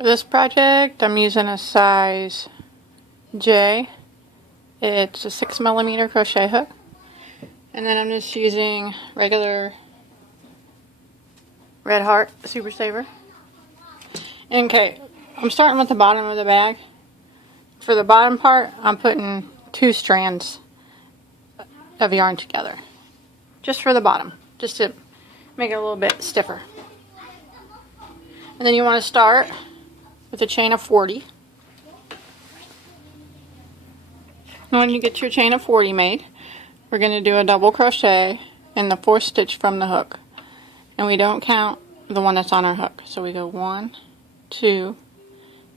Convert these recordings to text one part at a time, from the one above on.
For this project, I'm using a size J. It's a 6mm crochet hook. And then I'm just using regular Red Heart Super Saver. Okay, I'm starting with the bottom of the bag. For the bottom part, I'm putting 2 strands of yarn together. Just for the bottom, just to make it a little bit stiffer. And then you want to start with a chain of 40. And when you get your chain of 40 made, we're going to do a double crochet in the 4th stitch from the hook. And we don't count the one that's on our hook. So we go 1, 2,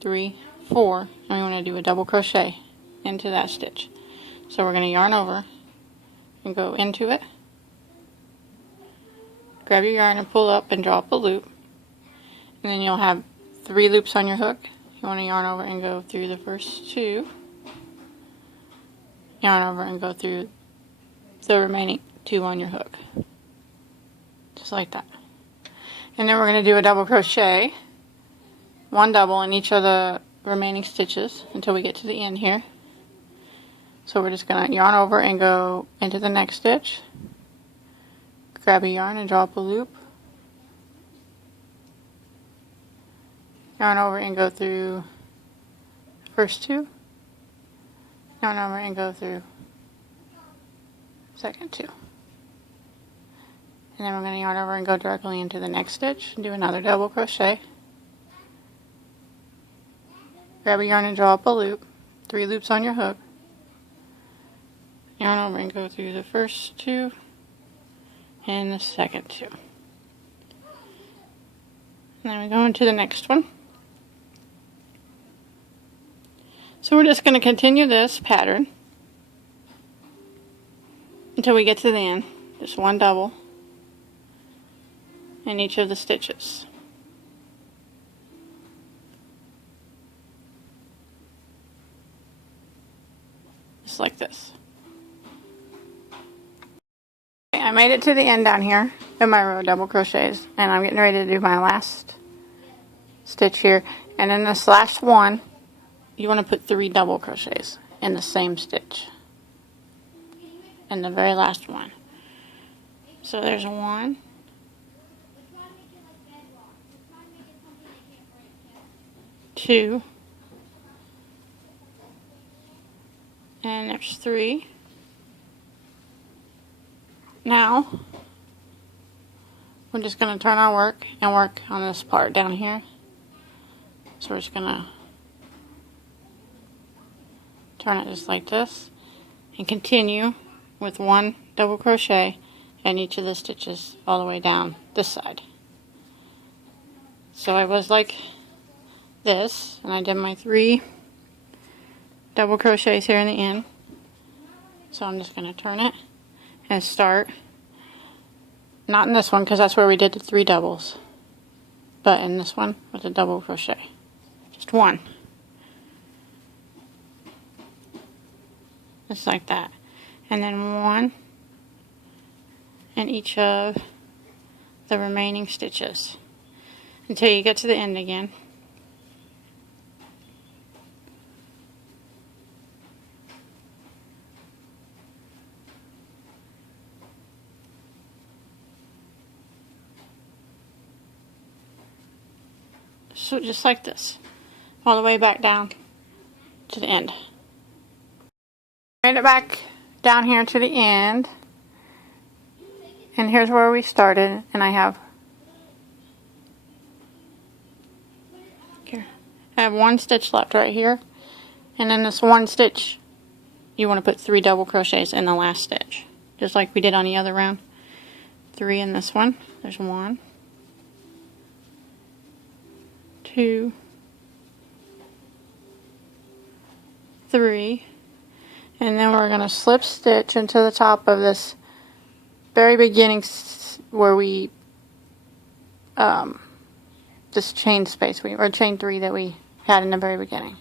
3, 4, and we want to do a double crochet into that stitch. So we're going to yarn over and go into it. Grab your yarn and pull up and draw up a loop. And then you'll have 3 loops on your hook. You want to yarn over and go through the first 2. Yarn over and go through the remaining 2 on your hook. Just like that. And then we're going to do a double crochet, 1 double in each of the remaining stitches until we get to the end here. So we're just going to yarn over and go into the next stitch. Grab a yarn and draw up a loop. Yarn over and go through the first 2. Yarn over and go through the second 2. And then we're going to yarn over and go directly into the next stitch and do another double crochet. Grab a yarn and draw up a loop, 3 loops on your hook. Yarn over and go through the first 2 and the second 2. And then we go into the next one. So we're just going to continue this pattern until we get to the end. Just 1 double in each of the stitches. Just like this. Okay, I made it to the end down here of my row of double crochets, and I'm getting ready to do my last stitch here. And in this last one, you want to put 3 double crochets in the same stitch. In the very last one. So there's 1, 2, and there's 3. Now we're just going to turn our work and work on this part down here. So we're just going to turn it just like this and continue with 1 double crochet in each of the stitches all the way down this side. So I was like this, and I did my 3 double crochets here in the end. So I'm just going to turn it and start, not in this one because that's where we did the 3 doubles, but in this one with a double crochet. Just 1. Just like that. And then 1 in each of the remaining stitches until you get to the end again. So just like this, all the way back down to the end. Made it back down here to the end, and here's where we started, and I have 1 stitch left right here, and in this 1 stitch you want to put 3 double crochets in the last stitch, just like we did on the other round. 3 in this one. There's 1, 2, 3, and then we're going to slip stitch into the top of this very beginning where we this chain space or chain 3 that we had in the very beginning.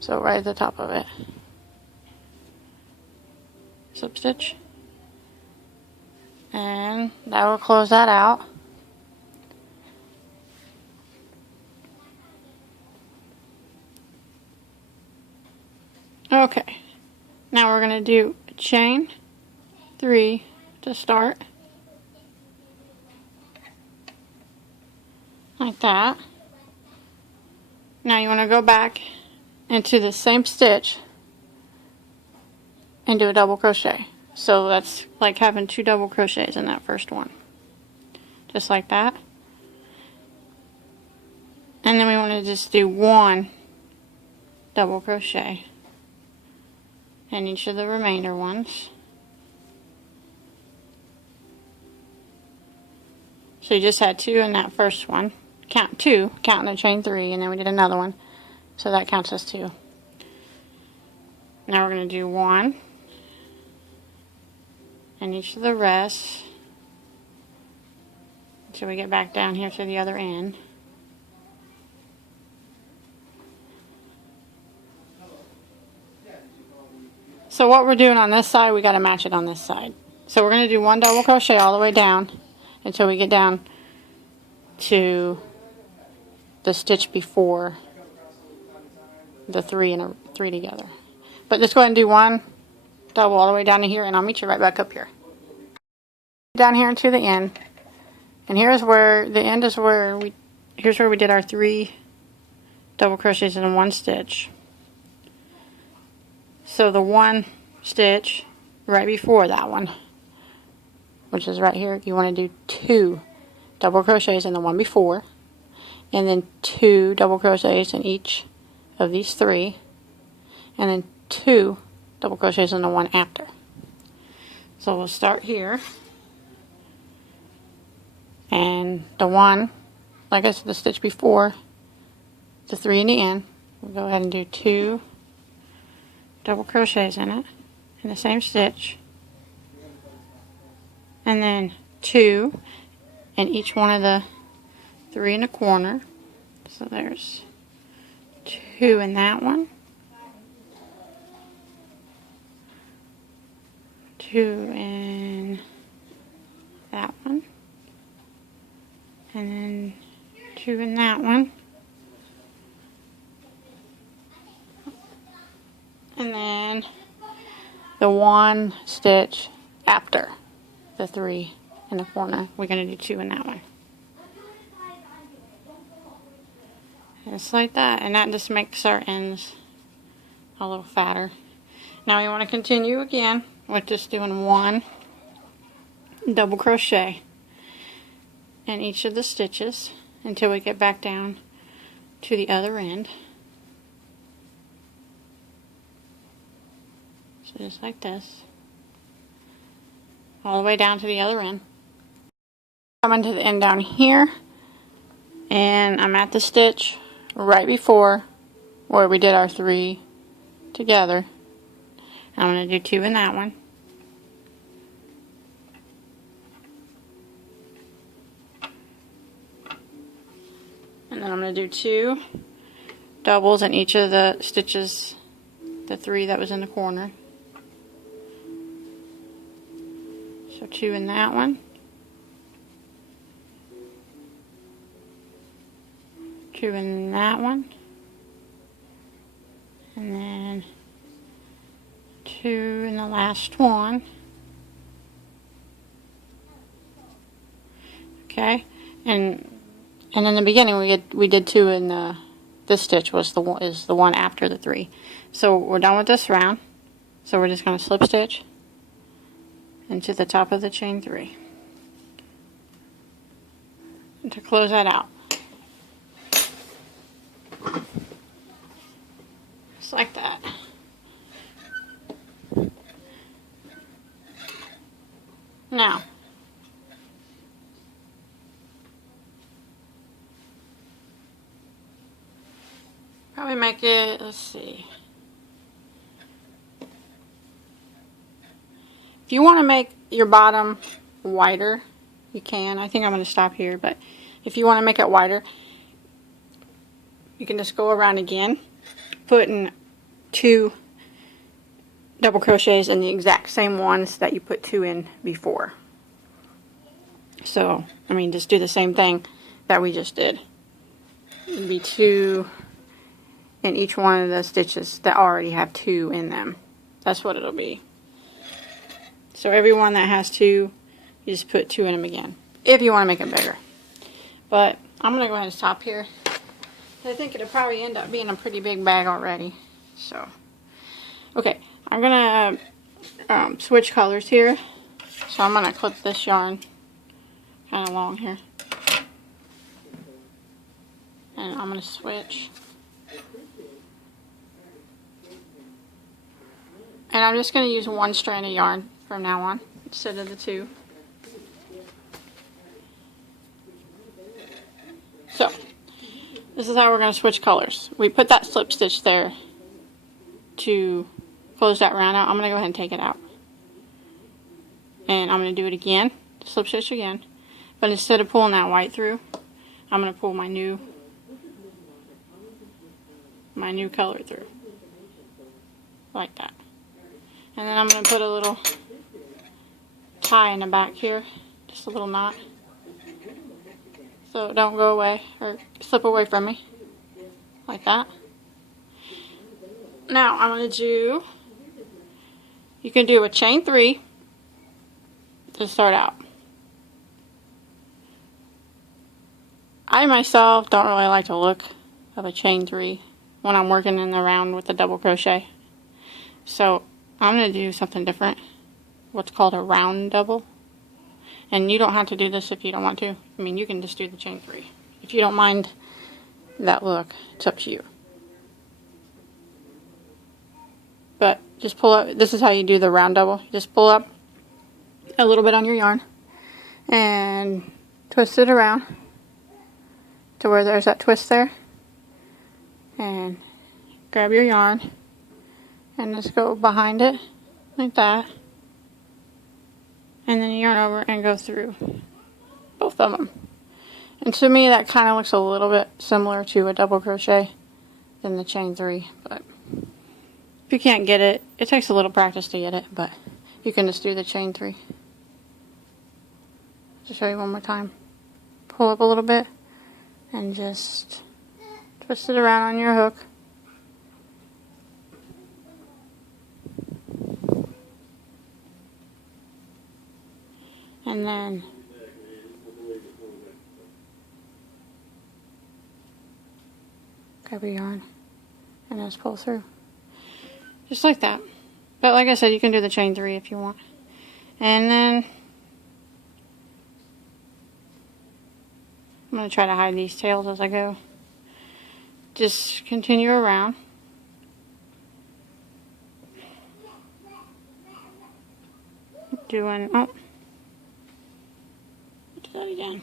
So right at the top of it, slip stitch, and that will close that out. Okay, now we're going to do a chain 3 to start, like that. Now you want to go back into the same stitch and do a double crochet. So that's like having 2 double crochets in that first one, just like that. And then we want to just do 1 double crochet in each of the remainder ones. So you just had 2 in that first one. Count 2, counting the chain 3, and then we did another one. So that counts as 2. Now we're going to do 1 in each of the rest until we get back down here to the other end. So what we're doing on this side, we got to match it on this side. So we're going to do 1 double crochet all the way down until we get down to the stitch before the 3 and a 3 together. But let's go ahead and do 1 double all the way down to here, and I'll meet you right back up here. Down here into the end, and here's where the end is where here's where we did our 3 double crochets in 1 stitch. So the 1 stitch right before that one, which is right here, you want to do 2 double crochets in the one before, and then 2 double crochets in each of these 3, and then 2 double crochets in the one after. So we'll start here, and the 1, like I said, the stitch before the 3 in the end, we'll go ahead and do 2 double crochets in it in the same stitch, and then 2 in each one of the 3 in the corner. So there's 2 in that one, 2 in that one, and then 2 in that one, and then the 1 stitch after the 3 in the corner, we're going to do 2 in that one. Just like that, and that just makes our ends a little fatter. Now we want to continue again with just doing 1 double crochet in each of the stitches until we get back down to the other end. So just like this, all the way down to the other end. Coming to the end down here, and I'm at the stitch right before where we did our 3 together. I'm going to do 2 in that one, and then I'm going to do 2 doubles in each of the stitches, the 3 that was in the corner. So 2 in that one, 2 in that one, and then 2 in the last one. Okay, and in the beginning we did 2 in this stitch is the one after the 3. So we're done with this round. So we're just going to slip stitch into the top of the chain 3 and to close that out. Just like that. Now, probably make it, let's see. If you want to make your bottom wider, you can. I think I'm going to stop here, but if you want to make it wider, you can just go around again, putting 2 double crochets in the exact same ones that you put 2 in before. So, I mean, just do the same thing that we just did. It'd be 2 in each one of the stitches that already have 2 in them. That's what it'll be. So every one that has 2, you just put 2 in them again, if you want to make it bigger. But I'm going to go ahead and stop here. I think it'll probably end up being a pretty big bag already. So, okay, I'm going to switch colors here. So I'm going to clip this yarn kind of long here. And I'm going to switch. And I'm just going to use 1 strand of yarn from now on instead of the 2. So, this is how we're going to switch colors. We put that slip stitch there to close that round out. I'm going to go ahead and take it out. And I'm going to do it again, slip stitch again. But instead of pulling that white through, I'm going to pull my new color through. Like that. And then I'm going to put a little tie in the back here, just a little knot, so it don't go away or slip away from me, like that. Now I'm going to do, you can do a chain 3 to start out. I myself don't really like the look of a chain 3 when I'm working in the round with the double crochet, so I'm going to do something different, what's called a round double. And you don't have to do this if you don't want to. I mean, you can just do the chain 3. If you don't mind that look, it's up to you. But just pull up, this is how you do the round double. Just pull up a little bit on your yarn and twist it around to where there's that twist there. And grab your yarn and just go behind it like that, and then you yarn over and go through both of them. And to me that kind of looks a little bit similar to a double crochet than the chain 3, but if you can't get it, it takes a little practice to get it, but you can just do the chain 3. To show you one more time, pull up a little bit and just twist it around on your hook. And then grab your yarn and just pull through. Just like that. But like I said, you can do the chain 3 if you want. And then I'm going to try to hide these tails as I go. Just continue around. Doing, oh. Do that again.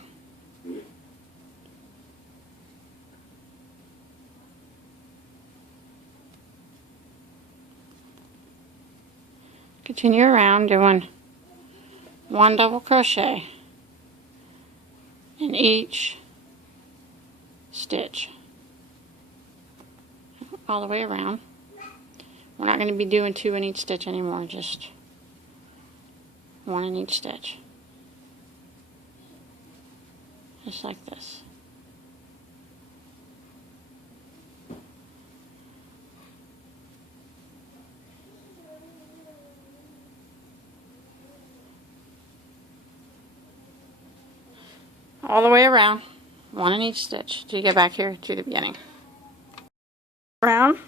Continue around doing 1 double crochet in each stitch all the way around. We're not going to be doing 2 in each stitch anymore, just 1 in each stitch. Just like this. All the way around, 1 in each stitch till you get back here to the beginning. Around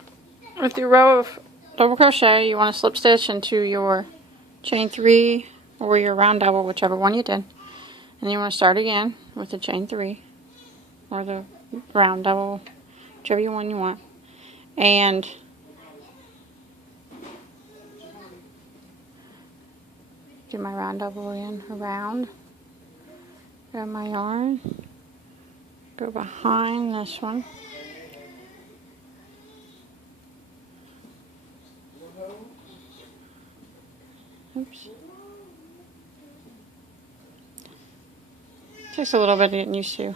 with your row of double crochet, you want to slip stitch into your chain 3 or your round double, whichever one you did. And you want to start again with the chain 3 or the round double, whichever one you want. And do my round double again, around. Grab my yarn, go behind this one. Oops. Takes a little bit of getting used to.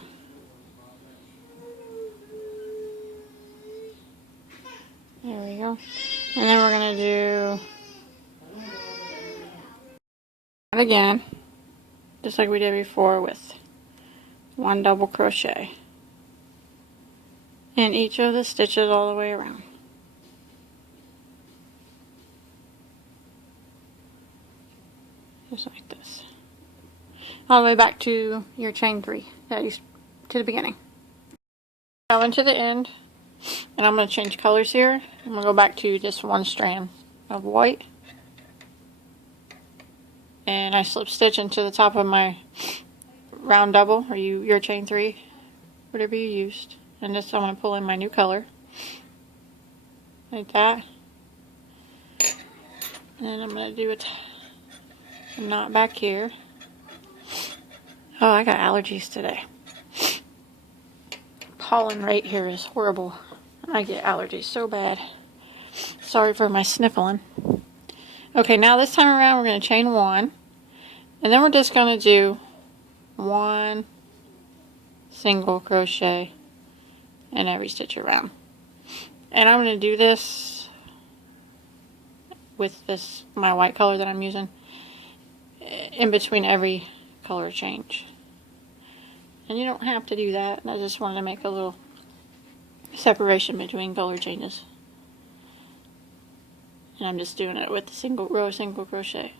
There we go. And then we're going to do it again, just like we did before with 1 double crochet. in each of the stitches all the way around. Just like this. All the way back to your chain 3 that you to the beginning. Go into the end, and I'm going to change colors here. I'm going to go back to just one strand of white, and I slip stitch into the top of my round double, or your chain 3, whatever you used. And this, I'm going to pull in my new color like that, and then I'm going to do a knot back here. Oh, I got allergies today. Pollen rate here is horrible. I get allergies so bad. Sorry for my sniffling. Okay, now this time around we're going to chain 1, and then we're just going to do 1 single crochet in every stitch around. And I'm going to do this with this my white color that I'm using in between every color change. And you don't have to do that. I just wanted to make a little separation between color changes. And I'm just doing it with the single crochet.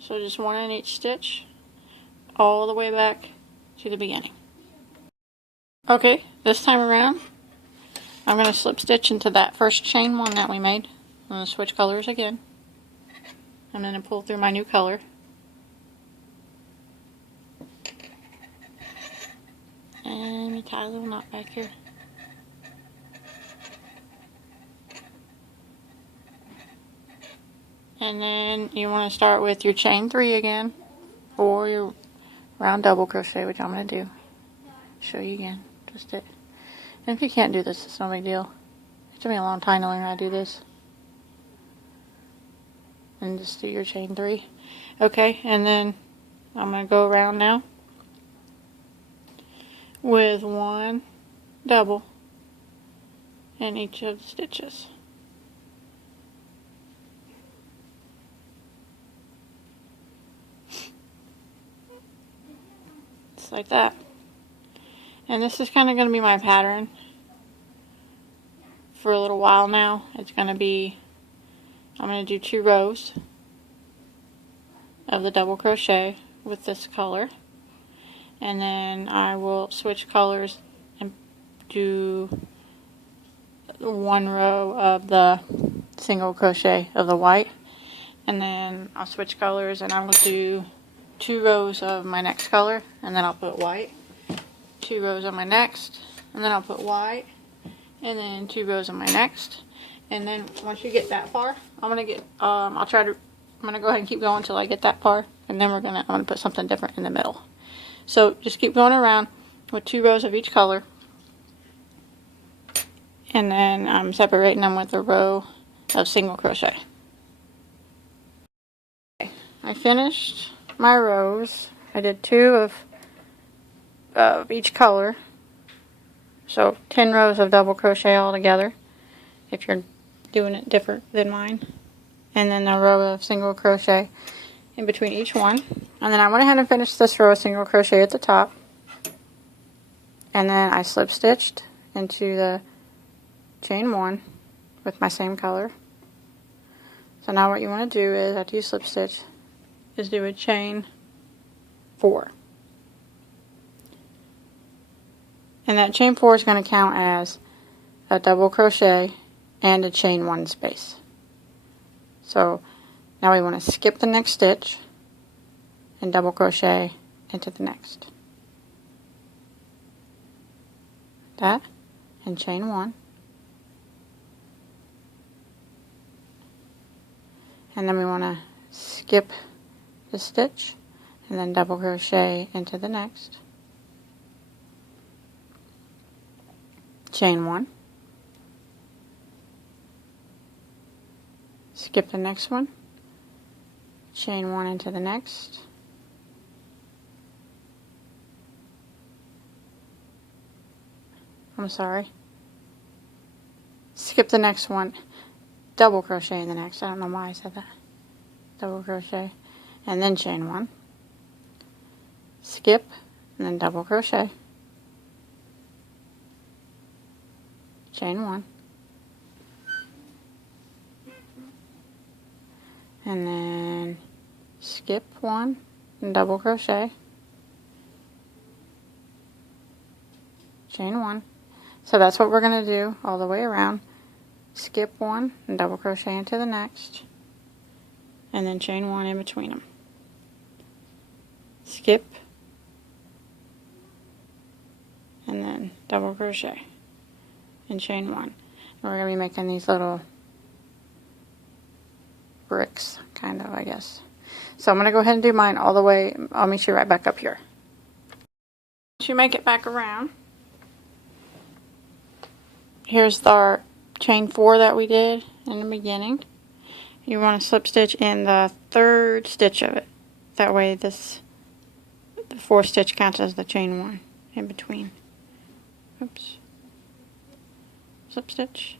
So just 1 in each stitch, all the way back to the beginning. Okay, this time around, I'm going to slip stitch into that first chain 1 that we made. I'm going to switch colors again. I'm going to pull through my new color. And let me tie a little knot back here. And then you want to start with your chain 3 again, or your round double crochet, which I'm going to do. Show you again. Just it. And if you can't do this, it's no big deal. It took me a long time to learn how to do this. And just do your chain 3. Okay, and then I'm going to go around now with 1 double in each of the stitches. Just like that. And this is kind of going to be my pattern for a little while now. It's going to be, I'm going to do 2 rows of the double crochet with this color, and then I will switch colors and do 1 row of the single crochet of the white, and then I'll switch colors and I will do 2 rows of my next color, and then I'll put white, 2 rows of my next, and then I'll put white, and then 2 rows of my next. And then once you get that far, I'm gonna go ahead and keep going until I get that far, and then I'm gonna put something different in the middle. So just keep going around with 2 rows of each color, and then I'm separating them with a row of single crochet. Okay, I finished my rows. I did 2 of each color, so 10 rows of double crochet all together if you're doing it different than mine, and then a row of single crochet in between each one. And then I went ahead and finished this row of single crochet at the top, and then I slip stitched into the chain 1 with my same color. So now what you want to do is, after you slip stitch, is do a chain 4. And that chain 4 is going to count as a double crochet and a chain 1 space. So now we want to skip the next stitch and double crochet into the next. That, and chain 1. And then we want to skip the stitch and then double crochet into the next. Chain 1. Skip the next one. Chain 1 into the next. I'm sorry. Skip the next one. Double crochet in the next. I don't know why I said that. Double crochet. And then chain 1. Skip and then double crochet, chain 1, and then skip 1 and double crochet, chain 1. So that's what we're going to do all the way around. Skip 1 and double crochet into the next, and then chain 1 in between them. Skip, and then double crochet and chain 1. And we're going to be making these little bricks, kind of, I guess. So I'm going to go ahead and do mine all the way. I'll meet you right back up here. Once you make it back around, here's our chain 4 that we did in the beginning. You want to slip stitch in the 3rd stitch of it. That way the 4th stitch counts as the chain 1 in between. Oops. Slip stitch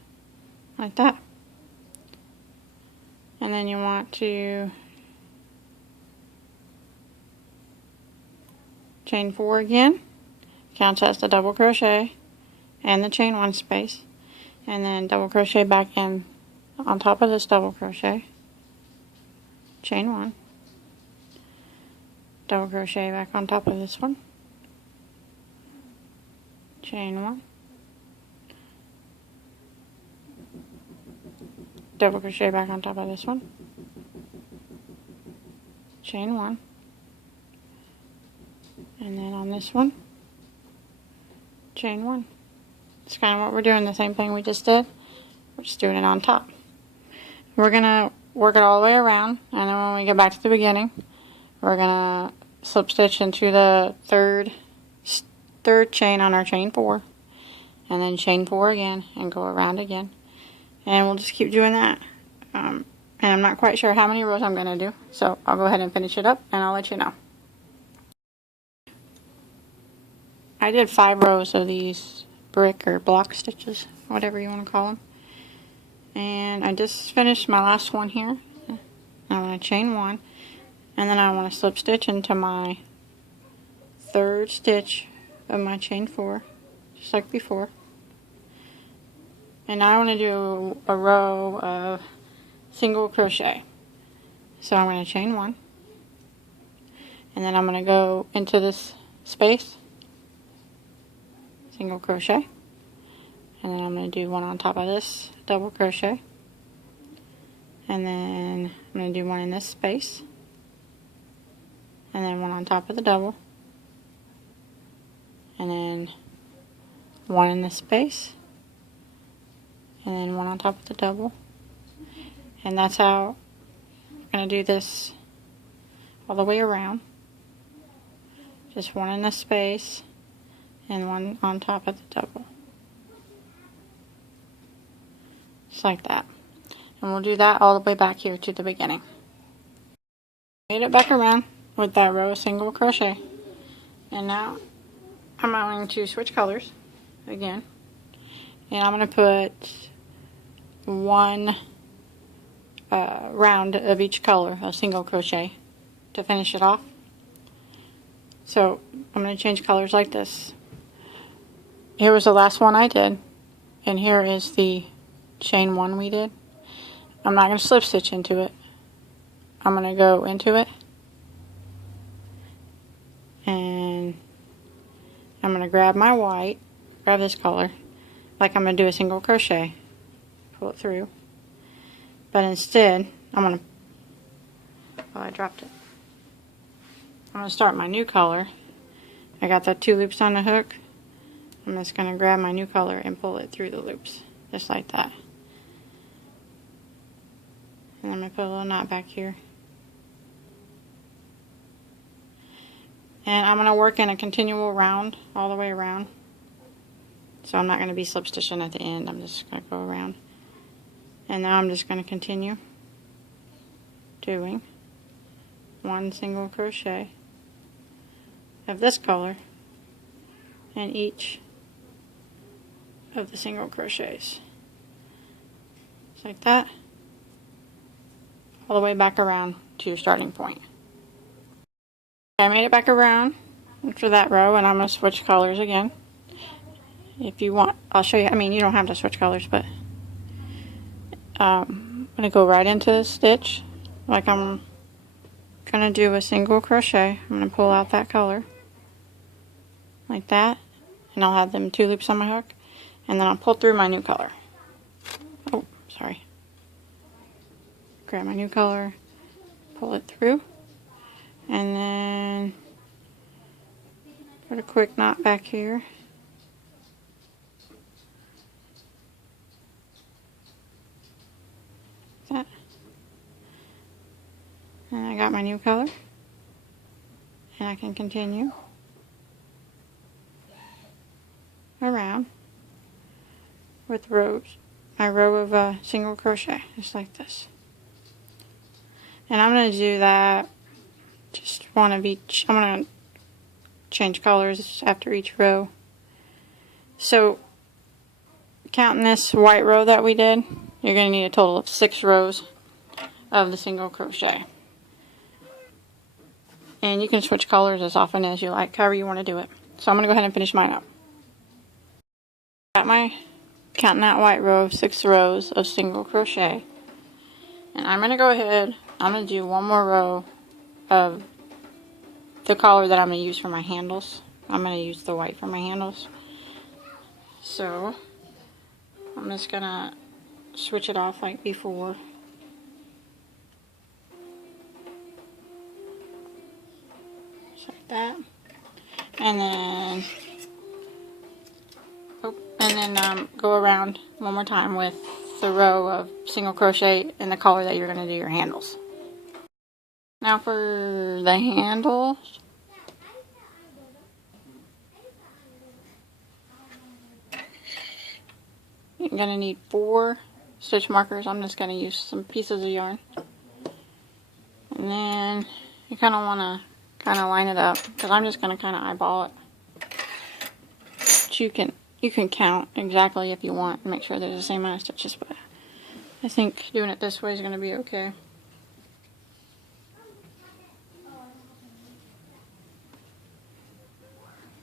like that. And then you want to chain 4 again. Counts as the double crochet and the chain 1 space. And then double crochet back in on top of this double crochet, chain 1, double crochet back on top of this one, chain 1, double crochet back on top of this one, chain 1, and then on this one, chain 1. It's kind of what we're doing, the same thing we just did. We're just doing it on top. We're going to work it all the way around, and then when we get back to the beginning, we're going to slip stitch into the third chain on our chain 4, and then chain 4 again, and go around again. And we'll just keep doing that. And I'm not quite sure how many rows I'm going to do, so I'll go ahead and finish it up, and I'll let you know. I did 5 rows of these brick or block stitches, whatever you want to call them. And I just finished my last one here. I'm going to chain 1, and then I want to slip stitch into my 3rd stitch of my chain 4, just like before. And now I want to do a row of single crochet. So I'm going to chain 1, and then I'm going to go into this space, single crochet, and then I'm going to do one on top of this, double crochet, and then I'm going to do one in this space, and then one on top of the double, and then one in this space, and then one on top of the double. And that's how we're going to do this all the way around. Just one in this space and one on top of the double. Just like that. And we'll do that all the way back here to the beginning. Made it back around with that row of single crochet. And now I'm going to switch colors again. And I'm going to put one round of each color of single crochet to finish it off. So I'm going to change colors like this. Here was the last one I did, and here is the chain 1 we did. I'm not going to slip stitch into it. I'm going to go into it, and I'm going to grab my white, grab this color, like I'm going to do a single crochet, pull it through, but instead I'm going to, oh, I dropped it. I'm going to start my new color. I got the 2 loops on the hook. I'm just going to grab my new color and pull it through the loops, just like that. And I'm going to put a little knot back here. And I'm going to work in a continual round all the way around. So I'm not going to be slip stitching at the end. I'm just going to go around. And now I'm just going to continue doing one single crochet of this color in each of the single crochets. Just like that. All the way back around to your starting point. I made it back around for that row, and I'm going to switch colors again. If you want, I'll show you. I mean, you don't have to switch colors, but I'm going to go right into the stitch like I'm going to do a single crochet. I'm going to pull out that color like that, and I'll have them 2 loops on my hook, and then I'll pull through my new color. Oh, sorry. Grab my new color, pull it through, and then put a quick knot back here. That. And I got my new color, and I can continue around with rows, my row of single crochet, just like this. And I'm going to do that, just one of each. I'm going to change colors after each row. So counting this white row that we did, you're going to need a total of 6 rows of the single crochet. And you can switch colors as often as you like, however you want to do it. So I'm going to go ahead and finish mine up. Got my, counting that white row, 6 rows of single crochet. And I'm going to go ahead, I'm going to do one more row of the color that I'm going to use for my handles. I'm going to use the white for my handles. So I'm just going to switch it off like before. Just like that. And then go around one more time with the row of single crochet in the color that you're going to do your handles. Now for the handles, you're going to need 4 stitch markers. I'm just going to use some pieces of yarn. And then you kind of want to kind of line it up, because I'm just going to kind of eyeball it. But you can count exactly if you want and make sure there's the same amount of stitches, but I think doing it this way is going to be okay.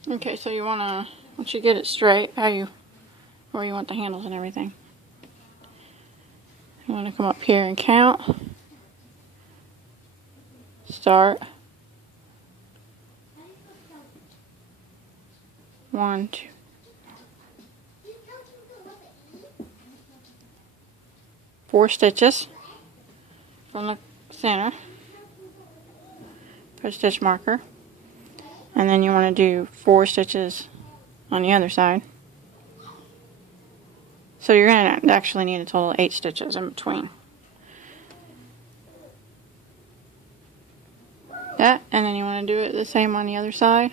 Okay, so you want to, once you get it straight, where you want the handles and everything, you want to come up here and count. Start. 1, 2. Four stitches from the center. Put a stitch marker. And then you want to do 4 stitches on the other side. So you're going to actually need a total of 8 stitches in between. That, and then you want to do it the same on the other side.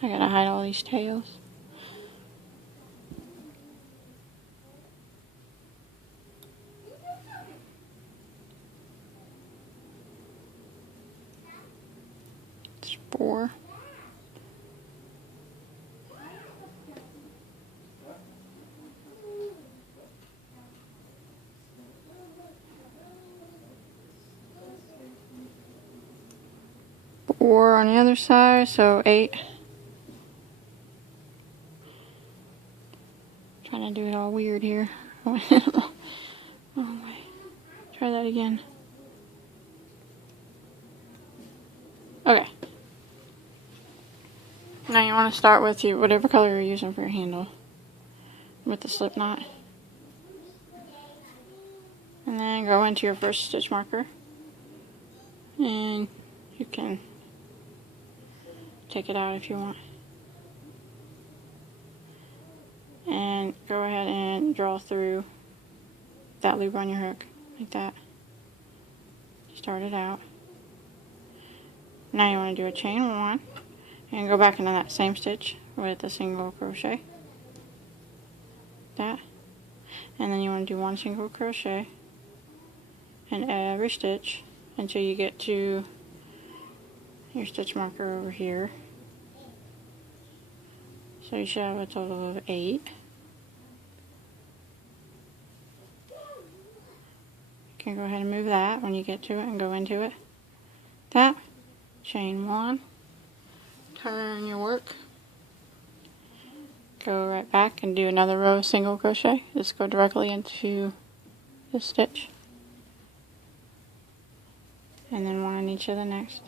I gotta hide all these tails. It's 4. Four on the other side, so 8. Trying to do it all weird here. Oh, wait. Try that again. Okay. Now you want to start with whatever color you're using for your handle with the slip knot. And then go into your first stitch marker. And you can take it out if you want. And go ahead and draw through that loop on your hook, like that. Start it out. Now you want to do a chain 1 and go back into that same stitch with a single crochet. That. And then you want to do 1 single crochet in every stitch until you get to your stitch marker over here. So you should have a total of 8. You can go ahead and move that when you get to it and go into it. That. chain 1, turn your work, go right back and do another row of single crochet. Just go directly into this stitch, and then one on each of the next.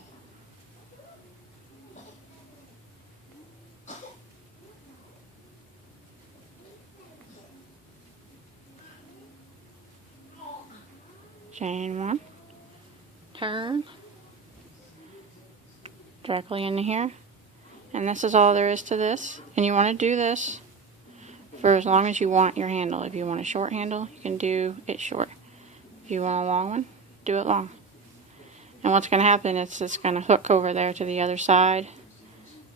Chain 1, turn directly into here, and this is all there is to this. And you want to do this for as long as you want your handle. If you want a short handle, you can do it short. If you want a long one, do it long. And what's going to happen is it's going to hook over there to the other side.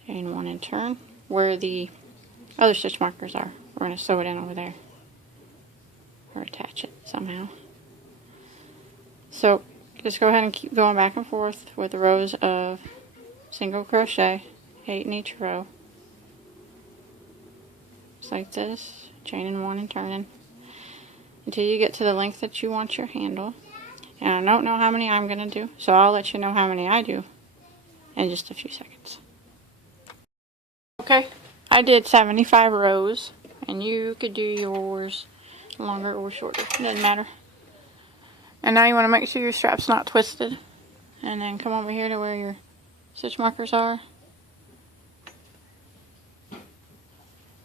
Chain 1 and turn where the other stitch markers are. We're going to sew it in over there, or attach it somehow. So just go ahead and keep going back and forth with the rows of single crochet, 8 in each row, just like this, chaining 1 and turning until you get to the length that you want your handle. And I don't know how many I'm going to do, so I'll let you know how many I do in just a few seconds. Okay, I did 75 rows, and you could do yours longer or shorter, it doesn't matter. And now you want to make sure your strap's not twisted, and then come over here to where your stitch markers are,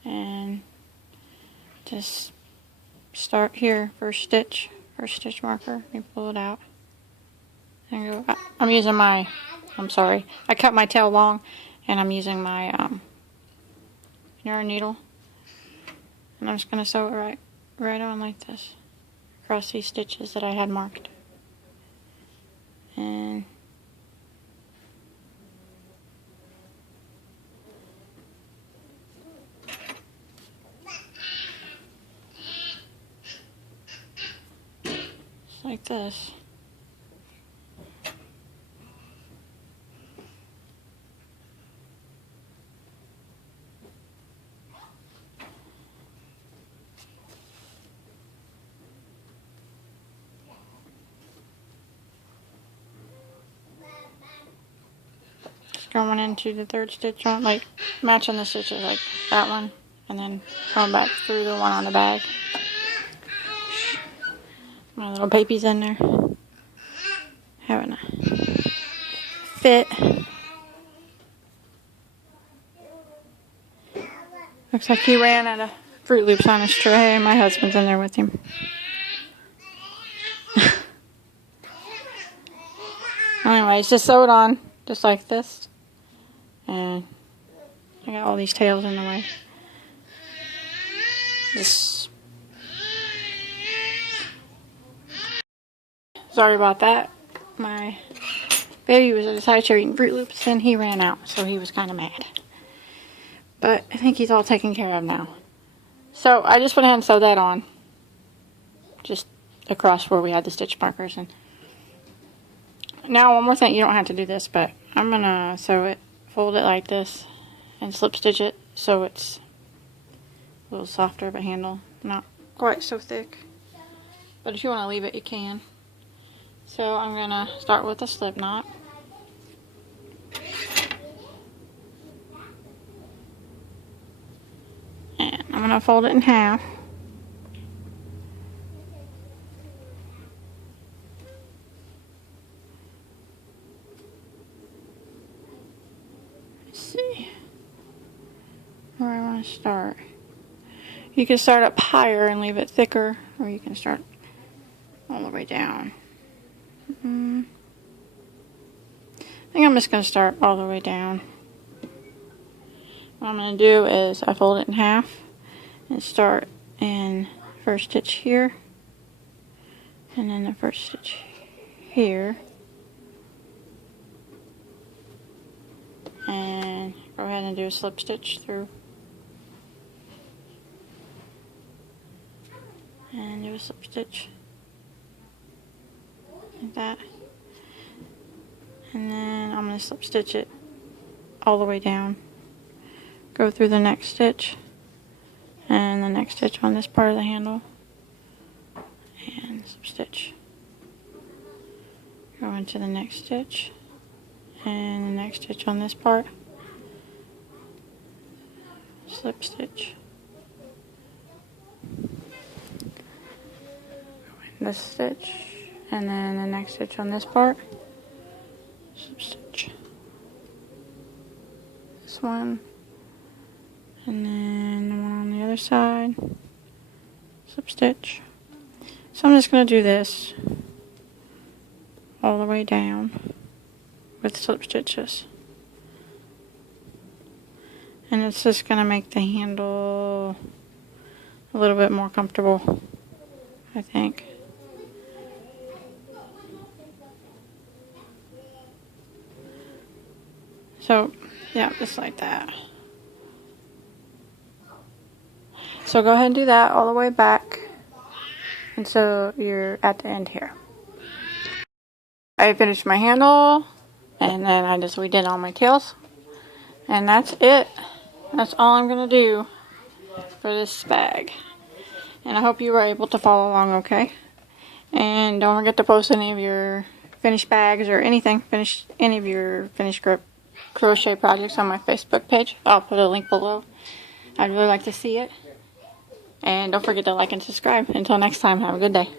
and just start here, first stitch marker. Let me pull it out and go. I'm sorry, I cut my tail long, and I'm using my yarn needle, and I'm just going to sew it right on like this across these stitches that I had marked. And just like this. Going into the third stitch on, like matching the stitches like that one, and then going back through the one on the bag. My little baby's in there having a fit. Looks like he ran out of Fruit Loops on his tray. My husband's in there with him. Anyways, just sew it on just like this. And I got all these tails in the way. Sorry about that. My baby was at his high chair eating Fruit Loops, and he ran out, so he was kind of mad. But I think he's all taken care of now. So I just went ahead and sewed that on, just across where we had the stitch markers. And now one more thing, you don't have to do this, but I'm gonna sew it, fold it like this, and slip stitch it so it's a little softer of a handle, not quite so thick. But if you want to leave it, you can. So I'm gonna start with a slip knot. And I'm gonna fold it in half. Let's see where I want to start. You can start up higher and leave it thicker, or you can start all the way down. I think I'm just going to start all the way down. What I'm going to do is I fold it in half and start in first stitch here, and then the first stitch here, and go ahead and do a slip stitch through, and do a slip stitch like that, and then I'm going to slip stitch it all the way down, go through the next stitch and the next stitch on this part of the handle, and slip stitch, go into the next stitch and the next stitch on this part, slip stitch, this stitch, and then the next stitch on this part, slip stitch, this one, and then the one on the other side, slip stitch. So I'm just going to do this all the way down with slip stitches, and it's just going to make the handle a little bit more comfortable, I think. So yeah, just like that. So go ahead and do that all the way back, and so you're at the end here. I finished my handle, and then I just redid all my tails, and that's it. That's all I'm going to do for this bag. And I hope you were able to follow along okay. And don't forget to post any of your finished bags or anything, any of your finished crochet projects on my Facebook page. I'll put a link below. I'd really like to see it. And don't forget to like and subscribe. Until next time, have a good day.